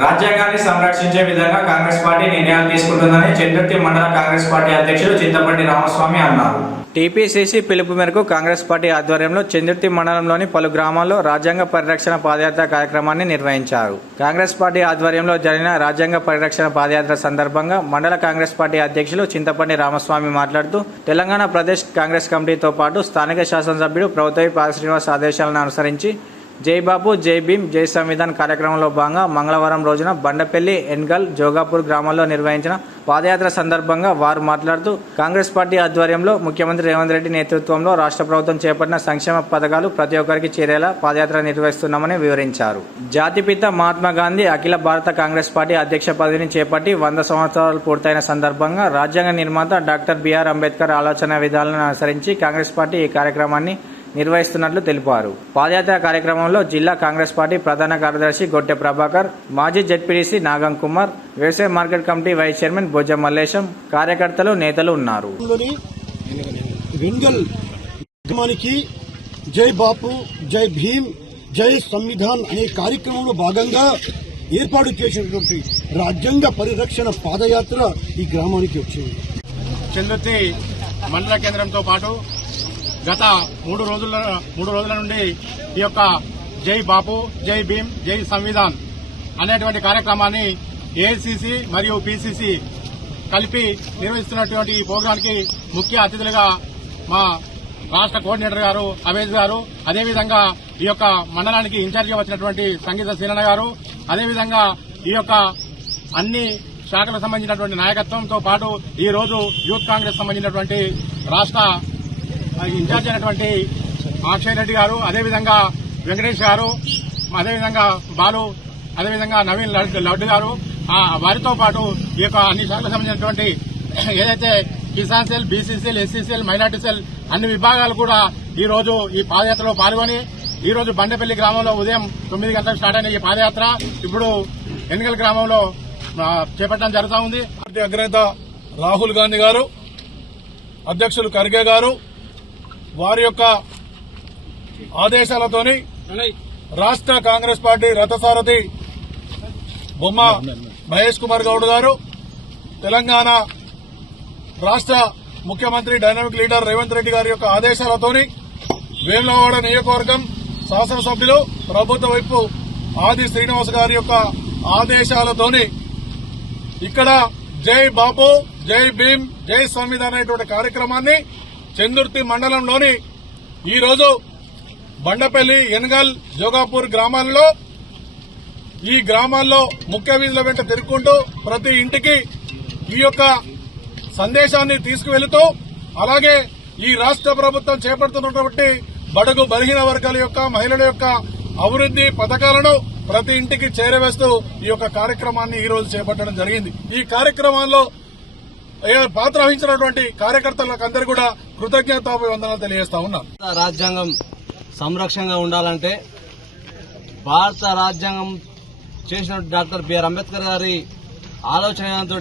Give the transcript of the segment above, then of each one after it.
రాజ్యాంగాన్ని సంరక్షించే విధంగా కాంగ్రెస్ పార్టీ నిర్ణయాలు తీసుకుంటుందని చెందుర్తి మండల కాంగ్రెస్ పార్టీ అధ్యక్షుడు చింతపండి రామస్వామి అన్నారు. టీపీసీసీ పిలుపు మేరకు కాంగ్రెస్ పార్టీ ఆధ్వర్యంలో చెందుర్తి మండలంలోని పలు గ్రామాల్లో రాజ్యాంగ పరిరక్షణ పాదయాత్ర కార్యక్రమాన్ని నిర్వహించారు. కాంగ్రెస్ పార్టీ ఆధ్వర్యంలో జరిగిన రాజ్యాంగ పరిరక్షణ పాదయాత్ర సందర్భంగా మండల కాంగ్రెస్ పార్టీ అధ్యక్షులు చింతపండి రామస్వామి మాట్లాడుతూ తెలంగాణ ప్రదేశ్ కాంగ్రెస్ కమిటీతో పాటు స్థానిక శాసనసభ్యుడు ప్రభుత్వ పాద శ్రీనివాస్ ఆదేశాలను అనుసరించి జై బాపు జై భీమ్ జై సంవిధాన్ కార్యక్రమంలో భాగంగా మంగళవారం రోజున బండపల్లి, ఎన్గల్, జోగాపూర్ గ్రామాల్లో నిర్వహించిన పాదయాత్ర సందర్భంగా వారు మాట్లాడుతూ కాంగ్రెస్ పార్టీ ఆధ్వర్యంలో ముఖ్యమంత్రి రేవంత్ రెడ్డి నేతృత్వంలో రాష్ట్ర ప్రభుత్వం చేపట్టిన సంక్షేమ పథకాలు ప్రతి ఒక్కరికి చేరేలా పాదయాత్ర నిర్వహిస్తున్నామని వివరించారు. జాతిపిత మహాత్మా గాంధీ అఖిల భారత కాంగ్రెస్ పార్టీ అధ్యక్ష పదవిని చేపట్టి 100 సంవత్సరాలు పూర్తయిన సందర్భంగా రాజ్యాంగ నిర్మాత డాక్టర్ బిఆర్ అంబేద్కర్ ఆలోచన విధానాలను అనుసరించి కాంగ్రెస్ పార్టీ ఈ కార్యక్రమాన్ని నిర్వహిస్తున్నట్లు తెలిపారు. పాదయాత్ర కార్యక్రమంలో జిల్లా కాంగ్రెస్ పార్టీ ప్రధాన కార్యదర్శి గొట్టె ప్రభాకర్, మాజీ జెడ్పీటీసీ నాగం కుమార్, వ్యవసాయ market committee vice chairman Bhoja Mallesham, కార్యకర్తలు, నేతలు ఉన్నారు. జై బాపు జై భీమ్ జై సంవిధాన్ అనే కార్యక్రమంలో భాగంగా ఏర్పాటు చేసినటువంటి రాజ్యాంగ పరిరక్షణ పాదయాత్ర ఈ గ్రామానికి వచ్చింది. చెందుర్తి మండల కేంద్రంతో పాటు గత మూడు రోజుల నుండి ఈ యొక్క జై బాపు జై భీమ్ జై సంవిధాన్ అనేటువంటి కార్యక్రమాన్ని ఏఐసిసి మరియు పిసిసి కలిపి నిర్వహిస్తున్నటువంటి ఈ ప్రోగ్రాంకి ముఖ్య అతిథులుగా మా రాష్ట్ర కోఆర్డినేటర్ గారు అవేజ్ గారు, అదేవిధంగా ఈ యొక్క మండలానికి ఇన్ఛార్జిగా వచ్చినటువంటి సంగీత సీనన్న గారు, అదేవిధంగా ఈ యొక్క అన్ని శాఖలకు సంబంధించినటువంటి నాయకత్వంతో పాటు ఈ రోజు యూత్ కాంగ్రెస్ సంబంధించినటువంటి రాష్ట్ర ఇన్ఛార్జ్ అయినటువంటి అక్షయ్ రెడ్డి గారు, అదేవిధంగా వెంకటేష్ గారు, అదేవిధంగా బాలు, అదేవిధంగా నవీన్ లడ్డు గారు, వారితో పాటు ఈ యొక్క అన్ని శాఖలకు సంబంధించినటువంటి ఏదైతే Kisan cell, BC cell, SC cell, minority cell అన్ని విభాగాలు కూడా ఈ రోజు ఈ పాదయాత్రలో పాల్గొని ఈ రోజు బండపల్లి గ్రామంలో ఉదయం 9 గంటలకు స్టార్ట్ అయిన ఈ పాదయాత్ర ఇప్పుడు ఎన్నికల గ్రామంలో చేపట్టడం జరుగుతూ ఉంది. పార్టీ అగ్రనేత రాహుల్ గాంధీ గారు, అధ్యక్షులు ఖర్గే గారు వారి యొక్క ఆదేశాలతోని రాష్ట్ర కాంగ్రెస్ పార్టీ రథసారథి బొమ్మ మహేష్ కుమార్ గౌడ్ గారు, తెలంగాణ రాష్ట్ర ముఖ్యమంత్రి డైనామిక్ లీడర్ రేవంత్ రెడ్డి గారి యొక్క ఆదేశాలతోని వేములవాడ నియోజకవర్గం శాసనసభ్యులు ప్రభుత్వ వైపు ఆది శ్రీనివాస్ గారి యొక్క ఆదేశాలతోని ఇక్కడ జై బాపు జై భీమ్ జై సంవిధాన్ అనేటువంటి కార్యక్రమాన్ని చెందుర్తి మండలంలోని ఈరోజు బండపల్లి, ఎన్గల్, జోగాపూర్ గ్రామాల్లో ఈ గ్రామాల్లో ముఖ్య వీధుల వెంట తిరుగుకుంటూ ప్రతి ఇంటికి ఈ యొక్క సందేశాన్ని తీసుకువెళుతూ అలాగే ఈ రాష్ట్ర ప్రభుత్వం చేపడుతున్నటువంటి బడుగు బలహీన వర్గాల యొక్క మహిళల యొక్క అభివృద్ది పథకాలను ప్రతి ఇంటికి చేరవేస్తూ ఈ యొక్క కార్యక్రమాన్ని ఈ రోజు చేపట్టడం జరిగింది. ఈ కార్యక్రమాల్లో పాత్ర వహించినటువంటి కార్యకర్తలకు అందరూ కూడా కృతజ్ఞతాభివందనాలు తెలియజేస్తా ఉన్నాం. రాజ్యాంగం సంరక్షణగా ఉండాలంటే భారత రాజ్యాంగం చేసిన డాక్టర్ బిఆర్ అంబేద్కర్ గారి ఆలోచనతో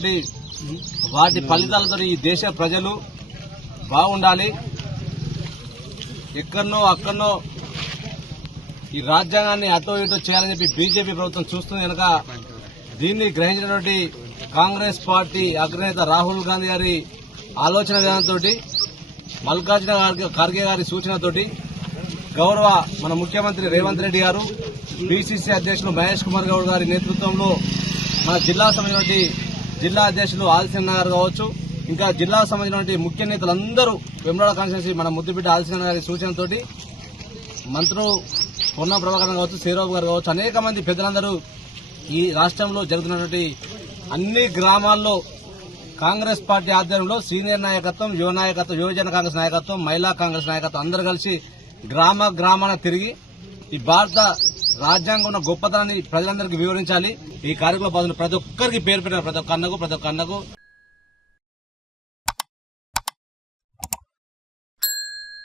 వాటి ఫలితాలతో ఈ దేశ ప్రజలు బాగుండాలి. ఎక్కడనో అక్కడనో ఈ రాజ్యాంగాన్ని అటో ఇటో చేయాలని చెప్పి బీజేపీ ప్రభుత్వం చూస్తుంది కనుక దీన్ని గ్రహించినటువంటి కాంగ్రెస్ పార్టీ అగ్రనేత రాహుల్ గాంధీ గారి ఆలోచన విధానంతో మల్లికార్జున ఖర్గే గారి సూచనతోటి గౌరవ మన ముఖ్యమంత్రి రేవంత్ రెడ్డి గారు, పిసిసి అధ్యక్షులు మహేష్ కుమార్ గౌడ్ గారి నేతృత్వంలో మన జిల్లాకు సంబంధించినటువంటి జిల్లా అధ్యక్షులు ఆదిశన్న గారు కావచ్చు, ఇంకా జిల్లాకు సంబంధించినటువంటి ముఖ్య నేతలందరూ వెమ్లవాడ కాన్స్టిట్యున్సీ మన ముద్దుబిడ్డ ఆదిశన్న గారి సూచనతోటి మంత్రులు పొన్నం ప్రభాకర్ కావచ్చు, శ్రీరావు గారు కావచ్చు, అనేక మంది పెద్దలందరూ ఈ రాష్ట్రంలో జరుగుతున్నటువంటి అన్ని గ్రామాల్లో కాంగ్రెస్ పార్టీ ఆధ్వర్యంలో సీనియర్ నాయకత్వం, యువ నాయకత్వం, యువజన కాంగ్రెస్ నాయకత్వం, మహిళా కాంగ్రెస్ నాయకత్వం అందరూ కలిసి గ్రామాన తిరిగి ఈ భారత రాజ్యాంగం ఉన్న గొప్పతనాన్ని ప్రజలందరికీ వివరించాలి. ఈ కార్యక్రమంలో ప్రతి ఒక్కరికి పేరు పెట్టిన ప్రతి ఒక్క అన్నకు